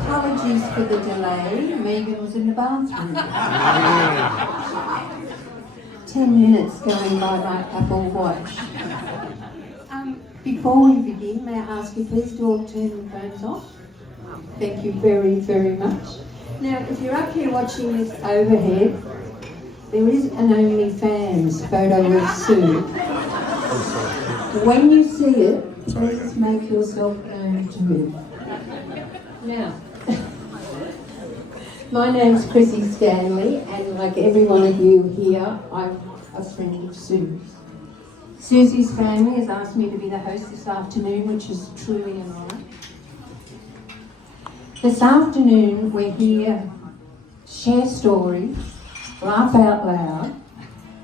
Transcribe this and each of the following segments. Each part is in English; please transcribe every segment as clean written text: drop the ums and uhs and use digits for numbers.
Apologies for the delay. Megan was in the bathroom. 10 minutes going by my Apple Watch. Before we begin, may I ask you please to all turn your phones off? Thank you very, very much. Now, if you're up here watching this overhead, there is an OnlyFans photo of Sue. When you see it, please make yourself known to me. Now, my name's Chrissy Stanley, and like every one of you here, I'm a friend of Sue's. Susie's family has asked me to be the host this afternoon, which is truly an honour. This afternoon, we're here to share stories, laugh out loud,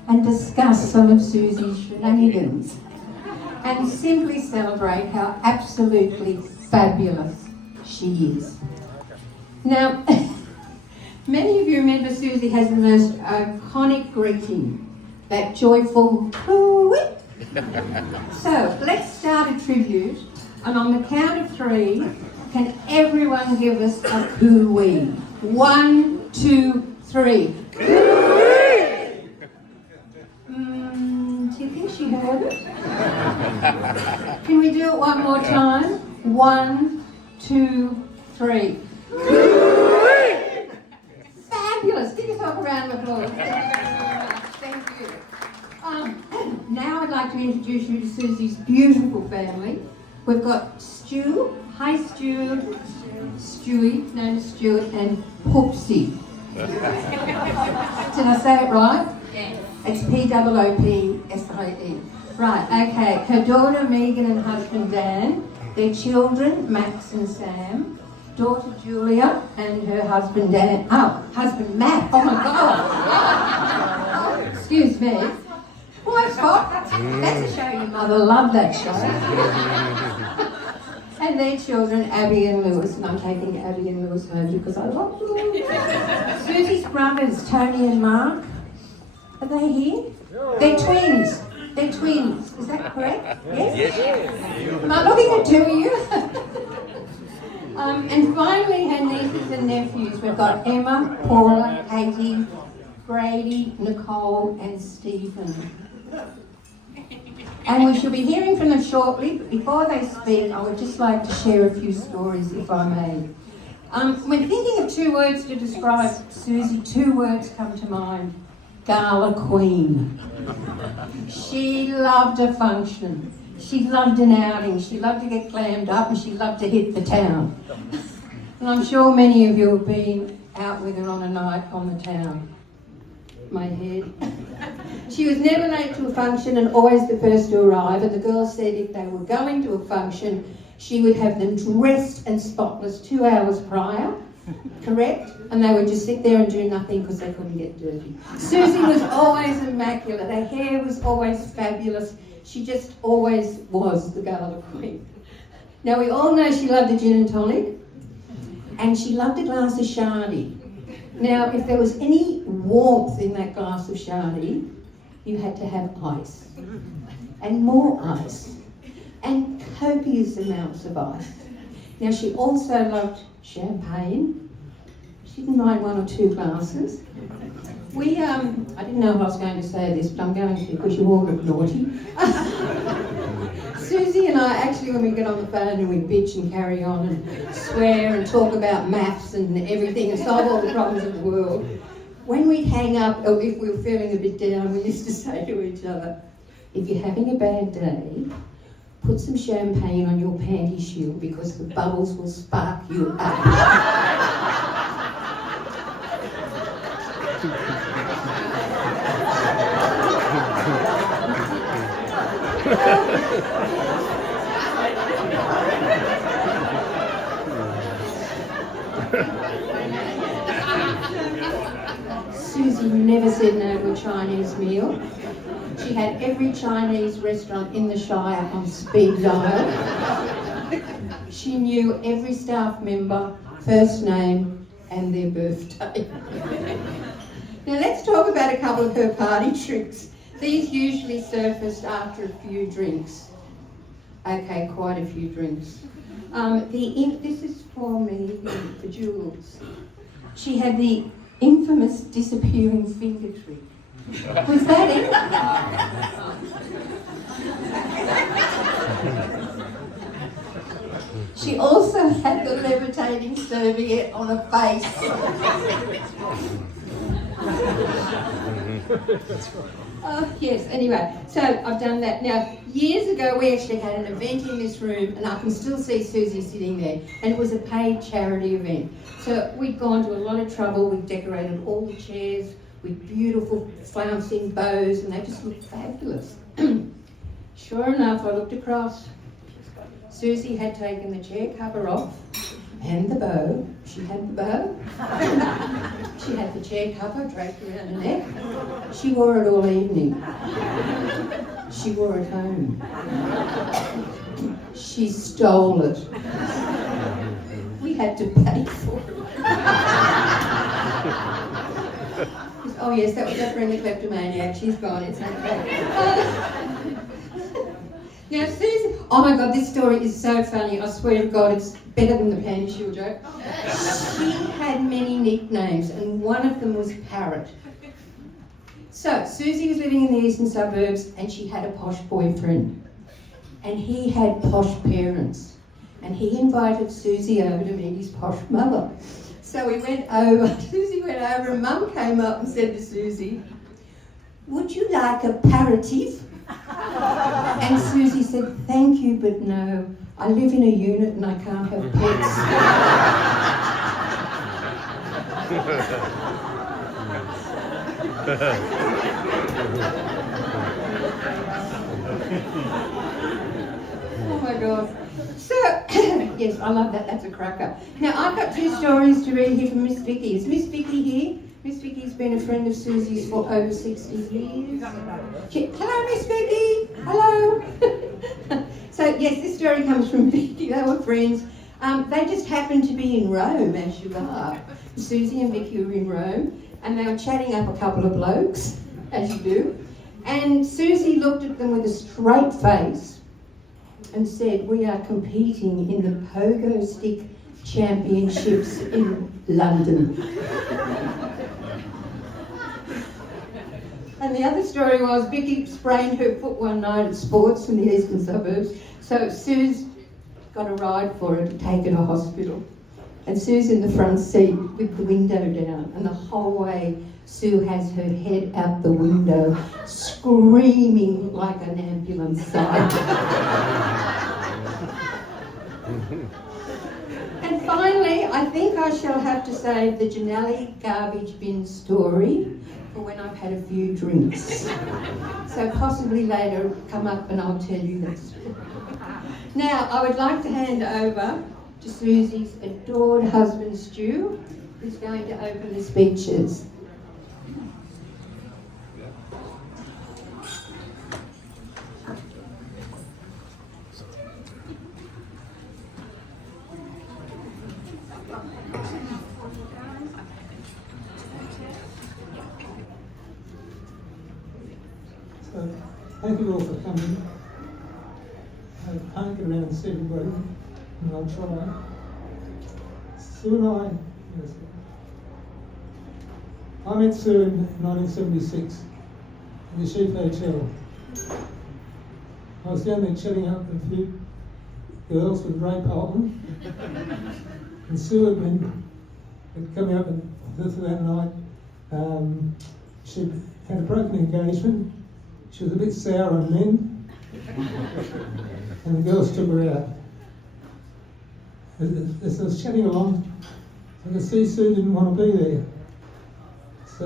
and discuss some of Susie's shenanigans, and simply celebrate how absolutely fabulous she is. Now, many of you remember Susie has the most iconic greeting, that joyful coo-wee. So, let's start a tribute, and on the count of 3, can everyone give us a coo-wee? 1, 2, 3. Coo-wee! Do you think she heard it? Can we do it one more time? 1, 2, 3. Coo-wee! Fabulous! Give yourself a round of applause. Thank you. Now I'd like to introduce you to Susie's beautiful family. We've got Stu. Hi, Stu. Stewie, known as Stuart, and Poopsie. Did I say it right? Yes. It's P-O-O-P-S-I-E. Right, okay. Her daughter Megan and husband Dan. Their children, Max and Sam. Daughter Julia and her husband Dan. Oh, husband Matt. Oh my God. Oh, excuse me. Boy, Scott, that's a show your mother loved, that show. And their children, Abby and Lewis, and I'm taking Abby and Lewis home because I love them. Susie's brothers, Tony and Mark, are they here? They're twins. They're twins. Is that correct? Yes? Yes. Am I looking at 2 of you? And finally, her nieces and nephews. We've got Emma, Paula, Katie, Brady, Nicole, and Stephen. And we shall be hearing from them shortly. But before they speak, I would just like to share a few stories, if I may. When thinking of 2 words to describe Susie, 2 words come to mind. Gala Queen. She loved a function. She loved an outing. She loved to get glammed up, and she loved to hit the town. And I'm sure many of you have been out with her on a night on the town. My head. She was never late to a function and always the first to arrive, and the girls said if they were going to a function, she would have them dressed and spotless 2 hours prior, correct? And they would just sit there and do nothing because they couldn't get dirty. Susie was always immaculate. Her hair was always fabulous. She just always was the Gala Queen. Now we all know she loved a gin and tonic, and she loved a glass of Shardy. Now, if there was any warmth in that glass of Shardy, you had to have ice, and more ice, and copious amounts of ice. Now, she also loved champagne. She didn't mind 1 or 2 glasses. I didn't know if I was going to say this, but I'm going to because you all look naughty. Susie and I, actually, when we get on the phone and we bitch and carry on and swear and talk about maths and everything and solve all the problems of the world, when we'd hang up, or if we were feeling a bit down, we used to say to each other, if you're having a bad day, put some champagne on your panty shield because the bubbles will spark you up. Susie never said no to a Chinese meal. She had every Chinese restaurant in the Shire on speed dial. She knew every staff member, first name, and their birthday. Now let's talk about a couple of her party tricks. These usually surfaced after a few drinks. Okay, quite a few drinks. This is for me, for Jules. She had the infamous disappearing finger trick. Was that it? She also had the levitating serviette on her face. Yes, anyway, so I've done that. Now, years ago we actually had an event in this room and I can still see Susie sitting there, and it was a paid charity event. So we'd gone to a lot of trouble, we'd decorated all the chairs with beautiful flouncing bows and they just looked fabulous. Sure enough, I looked across, Susie had taken the chair cover off and the bow. She had the bow. She had the chair cover draped around her neck. She wore it all evening. She wore it home. She stole it. We had to pay for it. Oh yes, that was our friend the kleptomaniac. She's gone, it's okay. Now Susie, oh my God, this story is so funny. I swear to God, it's better than the Pandy Shield joke. She had many nicknames and one of them was Parrot. So Susie was living in the eastern suburbs and she had a posh boyfriend. And he had posh parents. And he invited Susie over to meet his posh mother. So we went over, Susie went over and Mum came up and said to Susie, "Would you like a aperitif?" And Susie said, "Thank you, but no. I live in a unit and I can't have pets." Oh my God. So, yes, I love that. That's a cracker. Now, I've got two stories to read here from Miss Vicky. Is Miss Vicky here? Miss Vicky's been a friend of Susie's for over 60 years. Hello, Miss Vicky. Hello. So, yes, this story comes from Vicky. They were friends. They just happened to be in Rome, as you are. Susie and Vicky were in Rome, and they were chatting up a couple of blokes, as you do. And Susie looked at them with a straight face and said, "We are competing in the Pogo Stick Championships in London." And the other story was Vicky sprained her foot one night at sports in the eastern suburbs, so Sue's got a ride for her to take her to hospital. And Sue's in the front seat with the window down, and the whole way Sue has her head out the window, screaming like an ambulance siren. And finally, I think I shall have to save the Janelli garbage bin story for when I've had a few drinks. So possibly later come up and I'll tell you that story. Now, I would like to hand over to Susie's adored husband, Stu, who's going to open the speeches. So, thank you all for coming. I can't get around and see everybody, and I'll try. Sue and I met Sue in 1976 in the Sheep Hotel. I was down there chatting up with a few girls with Ray Polton, and Sue had come out for that night. She had a broken engagement. She was a bit sour on men, and the girls took her out. As I was chatting along, I could see Sue didn't want to be there. So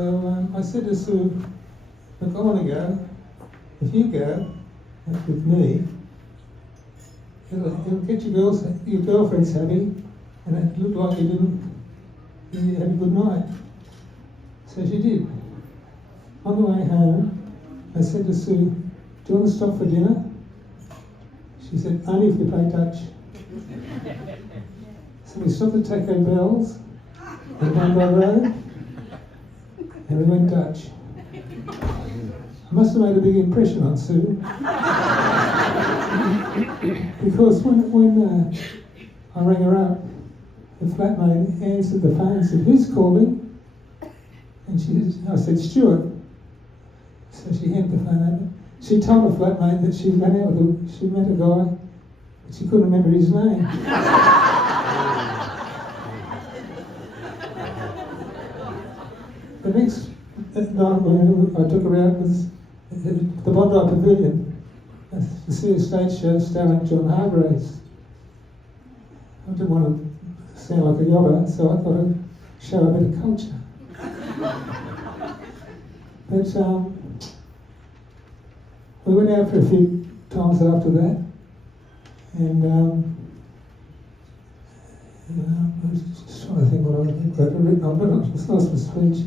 I said to Sue, "Look, I want to go. If you go with me, it'll get your girlfriends happy, and it looked like you had a good night." So she did. On the way home, I said to Sue, "Do you want to stop for dinner?" She said, "Only if you pay Dutch." So we stopped at Taco Bell's on Bondi Road, and we went Dutch. I must have made a big impression on Sue, because when I rang her up. The flatmate answered the phone and said, "Who's calling?" And I said, "Stuart." So she handed the phone over. She told her flatmate that she met a guy, but she couldn't remember his name. The next night when I took her out was the Bondi Pavilion, the Sea Stage show starring John Hargraves. I didn't want to sound like a yobber, so I thought I'd show a bit of culture. But we went out for a few times after that, and I was just trying to think what I'd written on, but I just lost my speech.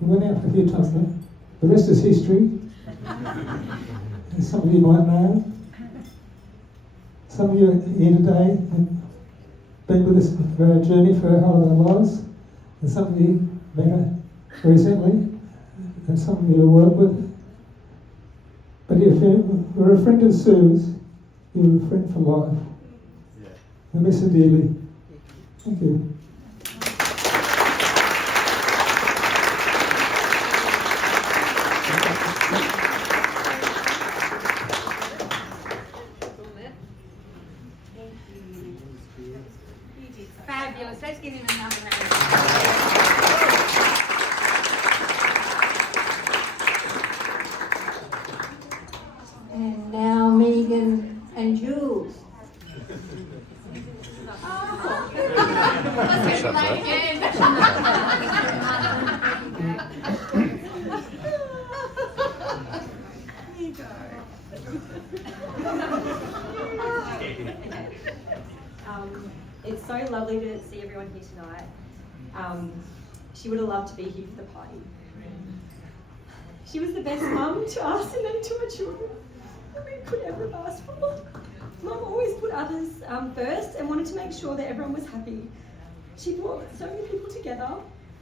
We went out for a few times, but the rest is history. As some of you might know. Some of you are here today have been with us for our journey for our whole of our lives, and some of you better recently, and some of you I work with. But if you were a friend of Sue's, you're a friend for life. We miss her dearly. Thank you. Fabulous. Let's give him another round. And now Megan and Jules. It's so lovely to see everyone here tonight. She would have loved to be here for the party. She was the best mum to us and then to our children that we could ever have asked for. Mum always put others first and wanted to make sure that everyone was happy. She brought so many people together,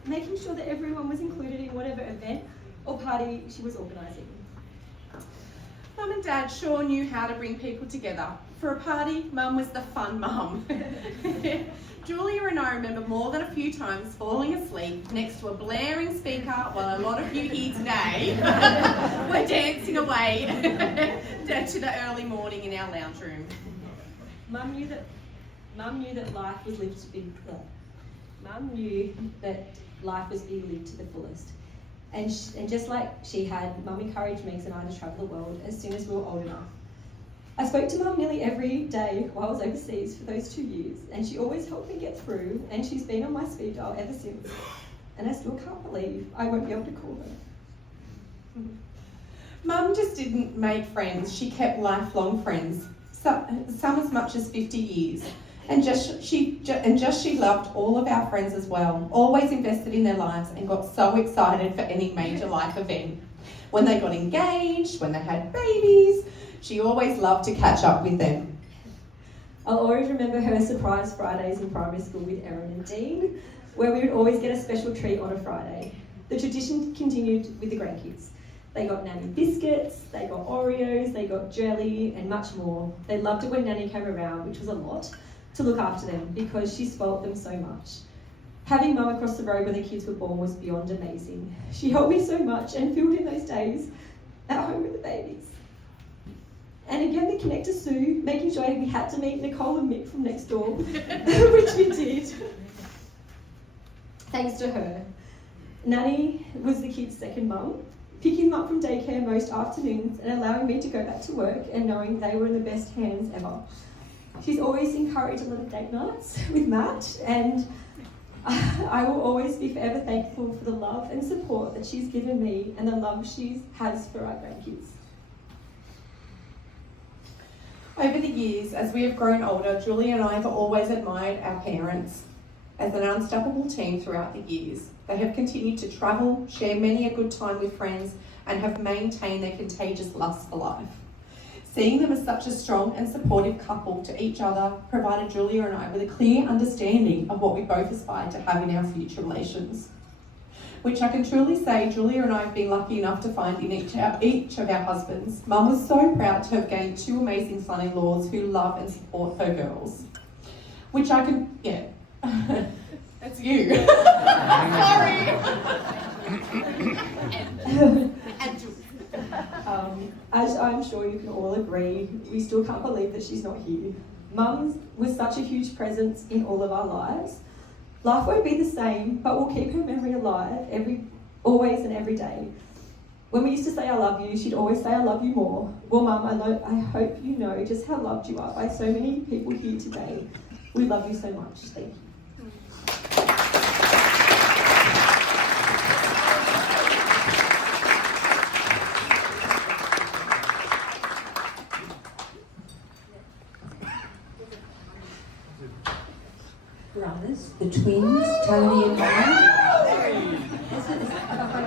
making sure that everyone was included in whatever event or party she was organising. Mum and Dad sure knew how to bring people together. For a party, Mum was the fun mum. Julia and I remember more than a few times falling asleep next to a blaring speaker while a lot of you here today were dancing away to the early morning in our lounge room. Mum knew that life was lived to be. Mum knew that life was being lived to the fullest. And just like she had, Mum encouraged Megs and I to travel the world as soon as we were old enough. I spoke to Mum nearly every day while I was overseas for those 2 years, and she always helped me get through, and she's been on my speed dial ever since. And I still can't believe I won't be able to call her. Mum just didn't make friends, she kept lifelong friends, some as much as 50 years. And she loved all of our friends as well, always invested in their lives and got so excited for any major life event. When they got engaged, when they had babies, she always loved to catch up with them. I'll always remember her surprise Fridays in primary school with Erin and Dean, where we would always get a special treat on a Friday. The tradition continued with the grandkids. They got Nanny biscuits, they got Oreos, they got jelly and much more. They loved it when Nanny came around, which was a lot, to look after them because she spoilt them so much. Having Mum across the road when the kids were born was beyond amazing. She helped me so much and filled in those days at home with the babies. And again, the connector Sue, making sure we had to meet Nicole and Mick from next door, which we did. Thanks to her. Nanny was the kids' second mum, picking them up from daycare most afternoons and allowing me to go back to work and knowing they were in the best hands ever. She's always encouraged a lot of date nights with Matt, and I will always be forever thankful for the love and support that she's given me and the love she has for our grandkids. Over the years, as we have grown older, Julie and I have always admired our parents as an unstoppable team throughout the years. They have continued to travel, share many a good time with friends, and have maintained their contagious lust for life. Seeing them as such a strong and supportive couple to each other provided Julia and I with a clear understanding of what we both aspired to have in our future relations. which I can truly say Julia and I have been lucky enough to find in each of our husbands. Mum was so proud to have gained 2 amazing son-in-laws who love and support her girls. Which I can, yeah, that's you. Sorry. As I'm sure you can all agree, we still can't believe that she's not here. Mum was such a huge presence in all of our lives. Life won't be the same, but we'll keep her memory alive always and every day. When we used to say I love you, she'd always say I love you more. Well, Mum, I hope you know just how loved you are by so many people here today. We love you so much. Thank you. Brothers, the twins, Tony and Maya.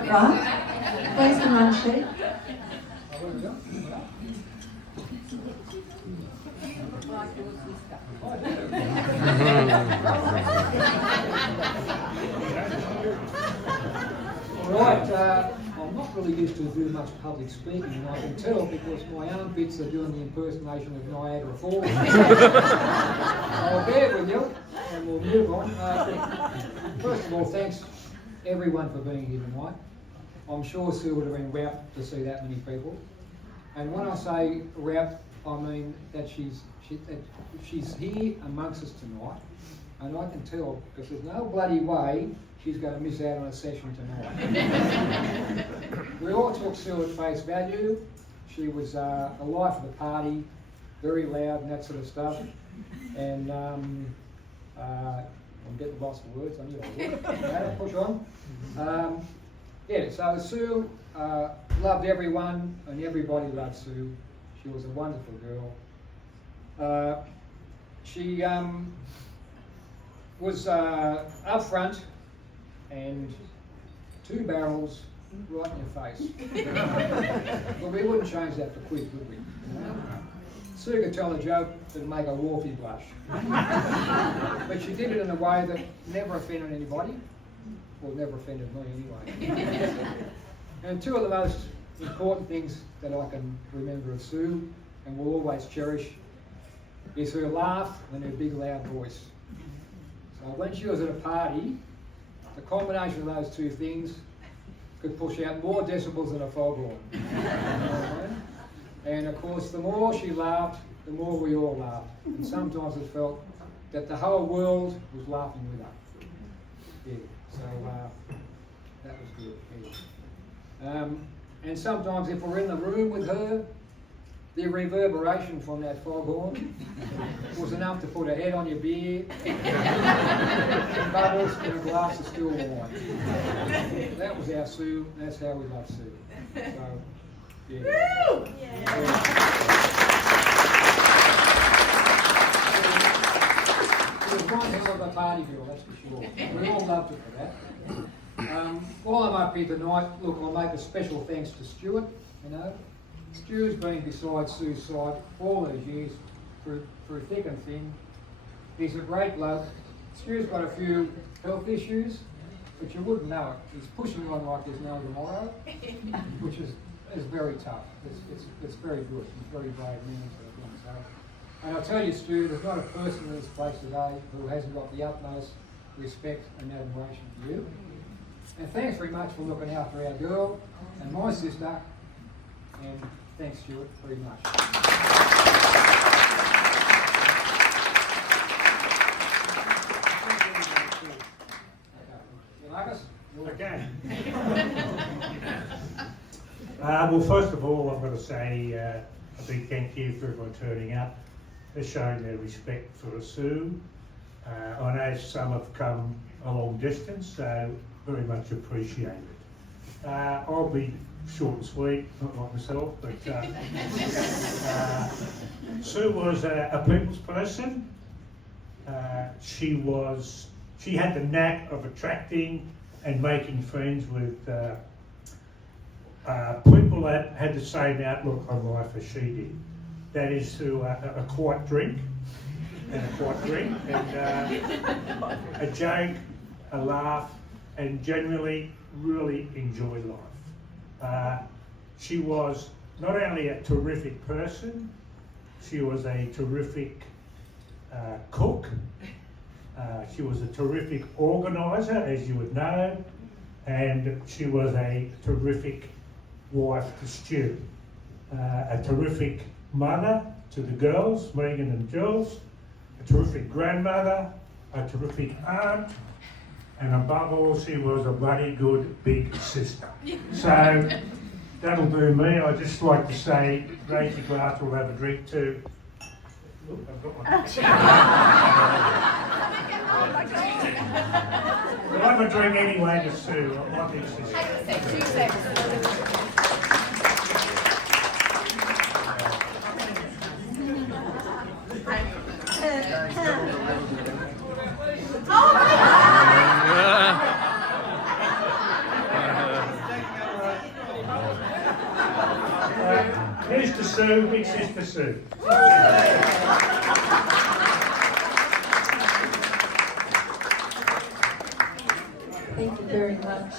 Right? Where's the run sheet? Right, I'm not really used to doing much public speaking, and I can tell because my armpits are doing the impersonation of Niagara Falls. I'll bear with you, and we'll move on. First of all, thanks everyone for being here tonight. I'm sure Sue would have been rapt to see that many people. And when I say rapt, I mean that she's here amongst us tonight, and I can tell because there's no bloody way she's going to miss out on a session tonight. We all took Sue at face value. She was the life of the party, very loud and that sort of stuff. And I'm getting lost for words, I knew I would. Okay, push on. Yeah, so Sue loved everyone and everybody loved Sue. She was a wonderful girl. She was up front and 2 barrels right in your face. But we wouldn't change that for quick, would we? Sue could tell a joke that'd make a Wolfie blush. But she did it in a way that never offended anybody. Well, never offended me anyway. And 2 of the most important things that I can remember of Sue, and will always cherish, is her laugh and her big loud voice. So when she was at a party, the combination of those 2 things could push out more decibels than a foghorn. And of course, the more she laughed, the more we all laughed. And sometimes it felt that the whole world was laughing with her. Yeah, so that was good. Yeah. And sometimes if we're in the room with her, the reverberation from that foghorn was enough to put a head on your beer, some bubbles and a glass of still wine. That was our Sue. That's how we love Sue. So, yeah. She was one hell of a party girl, that's for sure. We all loved her for that. While I'm up here tonight, look, I'll make a special thanks to Stuart, you know. Stu's been beside Sue's side all these years, through thick and thin. He's a great bloke. Stu's got a few health issues, but you wouldn't know it. He's pushing on like there's no tomorrow, which is very tough. It's very good. He's very brave man sort of thing. So, and I'll tell you, Stu, there's not a person in this place today who hasn't got the utmost respect and admiration for you. And thanks very much for looking after our girl and my sister. And thanks, Stuart, very much. Marcus? Okay. Well, first of all, I've got to say a big thank you for everyone turning up. They're showing their respect for Sue. I know some have come a long distance, so very much appreciated. I'll be short and sweet, not like myself, but Sue was a people's person. She had the knack of attracting and making friends with people that had the same outlook on life as she did. That is to a quiet drink, and a joke, a laugh, and generally really enjoy life. She was not only a terrific person, she was a terrific cook, she was a terrific organiser, as you would know, and she was a terrific wife to Stu, a terrific mother to the girls, Megan and Jules, a terrific grandmother, a terrific aunt, and above all, she was a bloody good big sister. So that'll do me. I'd just like to say, raise your glass, we'll have a drink too. Look, I've got one. We'll have a drink anyway to Sue. I like this sister. Take a sec, 2 seconds. Here's to Sue, big sister Sue. Thank you very much.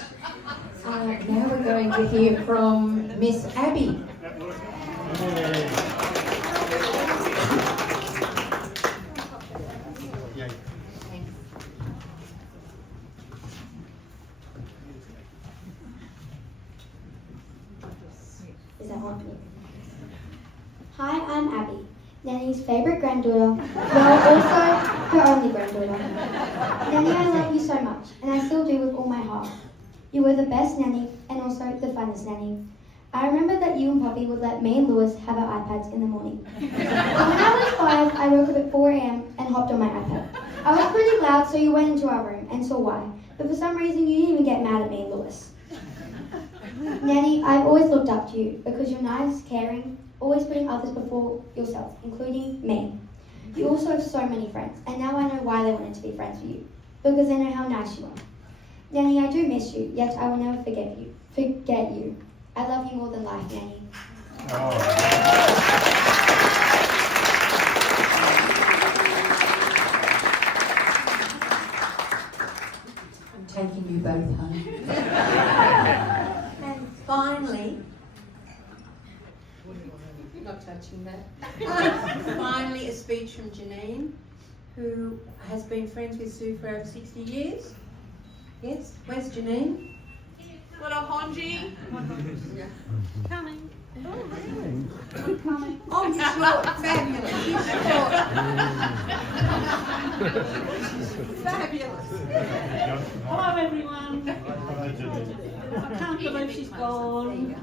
Now we're going to hear from Miss Abby. Is that on? Hi, I'm Abby, Nanny's favourite granddaughter, while also her only granddaughter. Nanny, I love you so much, and I still do with all my heart. You were the best nanny, and also the funnest nanny. I remember that you and Poppy would let me and Lewis have our iPads in the morning. And when I was 5, I woke up at 4 a.m. and hopped on my iPad. I was pretty loud, so you went into our room and saw why. But for some reason, you didn't even get mad at me and Lewis. Nanny, I've always looked up to you because you're nice, caring, always putting others before yourself, including me. You also have so many friends, and now I know why they wanted to be friends with you, because they know how nice you are. Nanny, I do miss you, yet I will never forget you. I love you more than life, Nanny. I'm taking you both home. And finally, not touching that, finally a speech from Janine, who has been friends with Sue for over 60 years. Yes, where's Janine? Little Honji. Coming. Oh, you're short, fabulous, you're short. Fabulous. Hello everyone. I can't believe she's gone.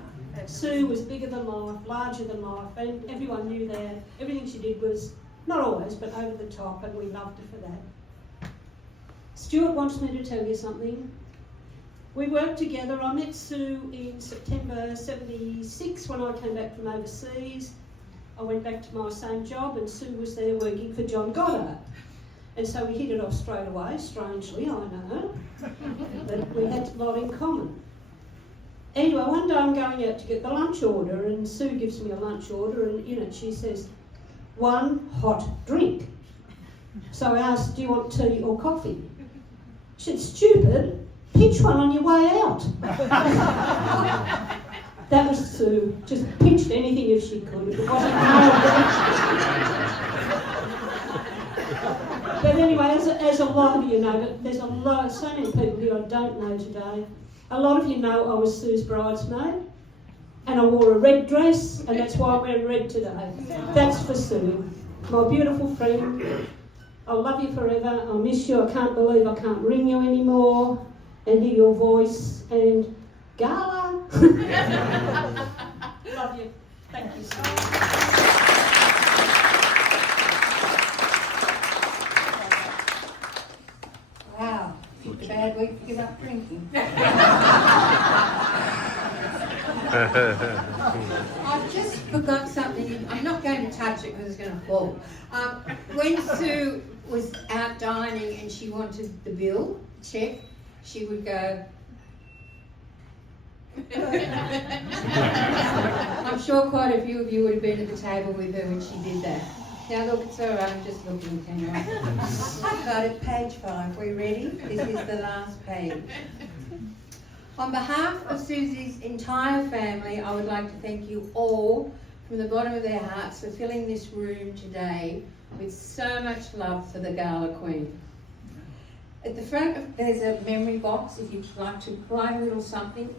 Sue was bigger than life, larger than life, and everyone knew that. Everything she did was, not always, but over the top, and we loved her for that. Stuart wants me to tell you something. We worked together. I met Sue in September 76 when I came back from overseas. I went back to my same job and Sue was there working for John Goddard. And so we hit it off straight away, strangely, I know. But we had a lot in common. Anyway, one day I'm going out to get the lunch order and Sue gives me a lunch order and in it she says, 1 hot drink. So I asked, do you want tea or coffee? She said, stupid. Pinch one on your way out. That was Sue. Just pinched anything if she could. If it wasn't But anyway, as a lot of you know, there's so many people here I don't know today. A lot of you know I was Sue's bridesmaid, and I wore a red dress, and that's why I'm wearing red today. That's for Sue, my beautiful friend. I love you forever. I miss you. I can't believe I can't ring you anymore and hear your voice, and Gala. Love you. Thank you so much. Wow, it's a bad week to give up drinking. I've just forgot something. I'm not going to touch it because it's going to fall. When Sue was out dining and she wanted the bill check, she would go. I'm sure quite a few of you would have been at the table with her when she did that. Now look, it's all right, I'm just looking, Tanya. I've got it, page 5. We ready? This is the last page. On behalf of Susie's entire family, I would like to thank you all from the bottom of their hearts for filling this room today with so much love for the Gala Queen. At the front, there's a memory box if you'd like to write a little something.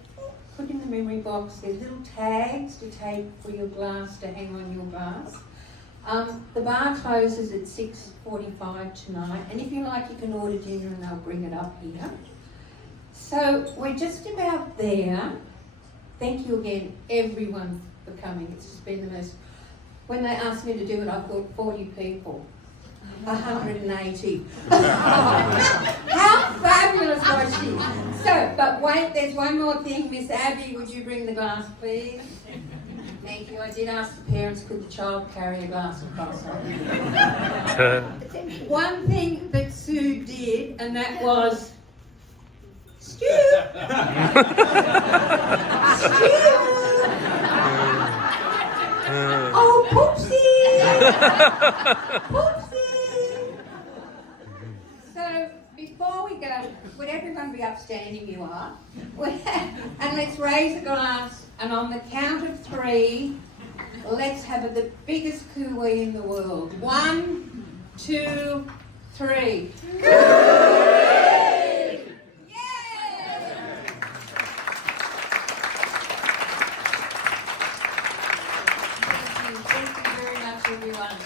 Put in the memory box. There's little tags to take for your glass to hang on your glass. The bar closes at 6:45 tonight, and if you like, you can order dinner and they'll bring it up here. So we're just about there. Thank you again, everyone, for coming. It's just been the most. When they asked me to do it, I thought 40 people. 180. How fabulous was she? So, but wait, there's one more thing. Miss Abby, would you bring the glass, please? Thank you. I did ask the parents, could the child carry a glass across? One thing that Sue did, and that was Stu! Stu! Oh, Poopsie! Poopsie! So, before we go, would everyone be upstanding? You are. And let's raise a glass, and on the count of 3, let's have the biggest cooey in the world. 1, 2, 3. Cooey! Yay! Thank you very much, everyone.